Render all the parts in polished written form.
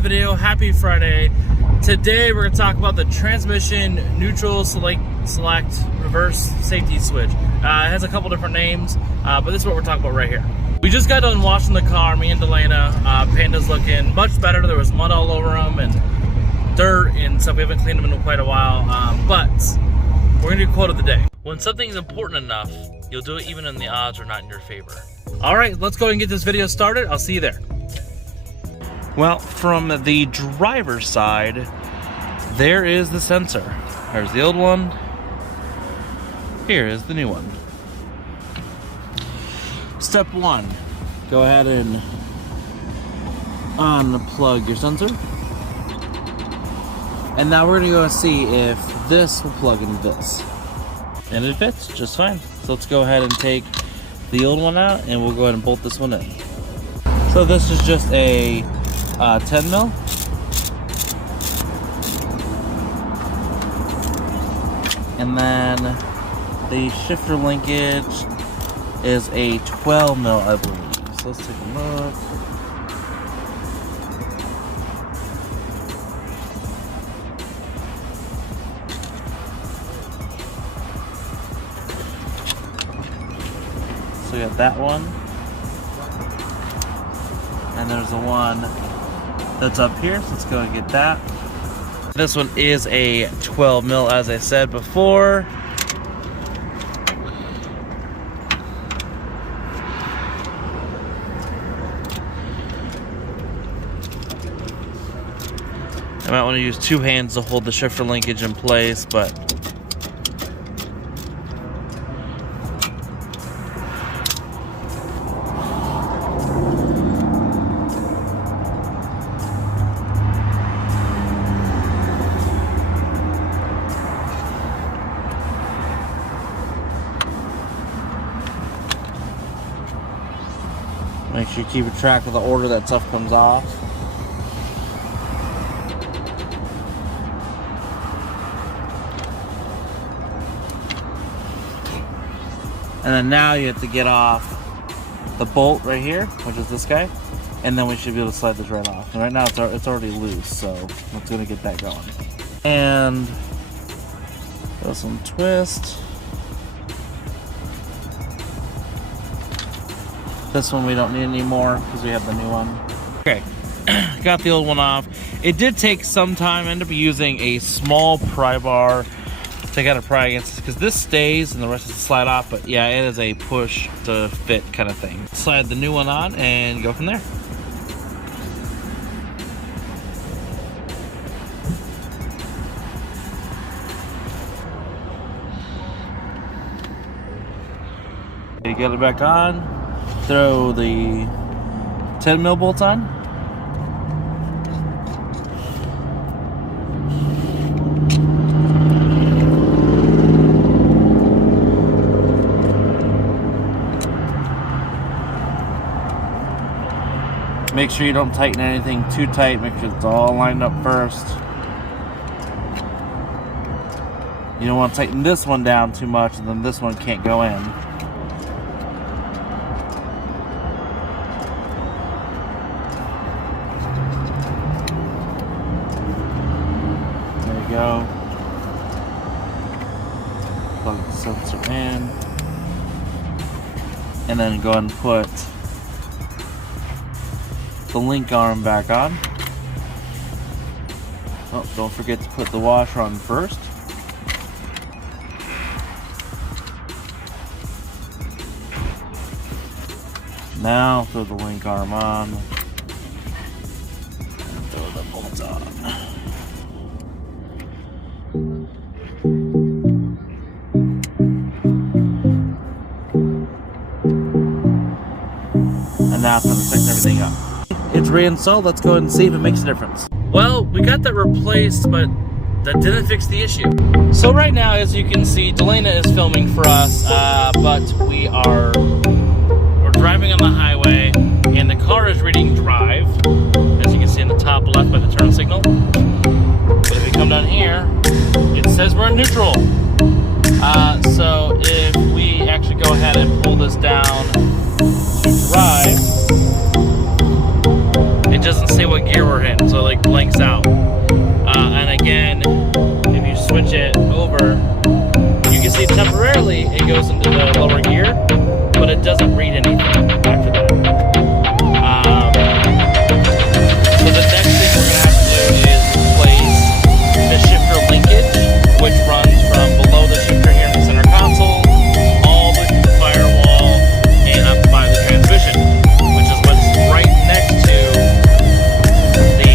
another video. Happy Friday. Today we're going to talk about the transmission neutral select reverse safety switch. It has a couple different names, but this is what we're talking about right here. We just got done washing the car, me and Delena. Panda's looking much better. There was mud all over him and dirt and stuff. We haven't cleaned them in quite a while, but we're going to do quote of the day. When something's important enough, you'll do it even when the odds are not in your favor. All right, let's go ahead and get this video started. I'll see you there. Well, from the driver's side, there is the sensor. There's the old one. Here is the new one. Step one, go ahead and unplug your sensor. And now we're gonna go see if this will plug into this. And it fits just fine. So let's go ahead and take the old one out and we'll go ahead and bolt this one in. So this is just a 10 mil. And then the shifter linkage is a 12 mil, I believe. So let's take a look. So we got that one. And there's the one that's up here, so let's go and get that. This one is a 12 mil, as I said before. I might want to use two hands to hold the shifter linkage in place, but make sure you keep a track of the order that stuff comes off. And then now you have to get off the bolt right here, which is this guy, and then we should be able to slide this right off. And right now it's already loose, so let's gonna get that going. And this one twist. This one we don't need anymore because we have the new one. Okay, got the old one off. It did take some time. I ended up using a small pry bar to kind of pry against this because this stays and the rest is to slide off. But yeah, it is a push to fit kind of thing. Slide the new one on and go from there. You get it back on. Throw the 10 mil bolts on. Make sure you don't tighten anything too tight. Make sure it's all lined up first. You don't want to tighten this one down too much and then this one can't go in. Go. Plug the sensor in. And then go ahead and put the link arm back on. Oh, don't forget to put the washer on first. Now throw the link arm on. And throw the bolts on. And now it's going to tighten everything up. It's reinstalled. Let's go ahead and see if it makes a difference. Well, we got that replaced, but that didn't fix the issue. So right now, as you can see, Delena is filming for us, but we're driving on the highway, and the car is reading drive, as you can see in the top left by the turn signal. But if we come down here, it says we're in neutral. So if we actually go ahead and pull this down to drive, it doesn't say what gear we're in, so it like blanks out. And again, if you switch it over, you can see temporarily it goes into the lower gear, but it doesn't read anything after that. So the next thing we're going to have to do is replace the shifter linkage, which runs from below the shifter here in the center console, all the way to the firewall and up by the transmission, which is what's right next to the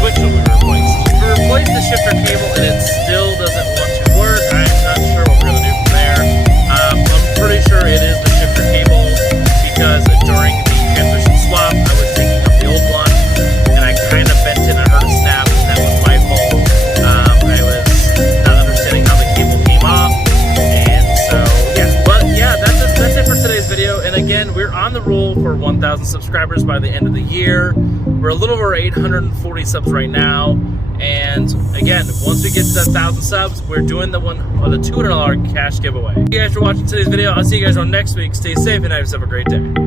switch that we replaced. We replaced the shifter cable and it still doesn't want to work. I'm not sure what we're going to do from there. I'm pretty sure it is the shifter cable because during the transmission swap I was taking up the old one and I kind of bent it and I heard a snap and that was my fault. I was not understanding how the cable came off, and so yeah. But yeah, that's it for today's video. And again, we're on the roll for 1,000 subscribers by the end of the year. We're a little over 840 subs right now. And again, once we get to 1,000 subs, we're doing the $200 cash giveaway. Thank you guys for watching today's video. I'll see you guys on next week. Stay safe and have yourself a great day.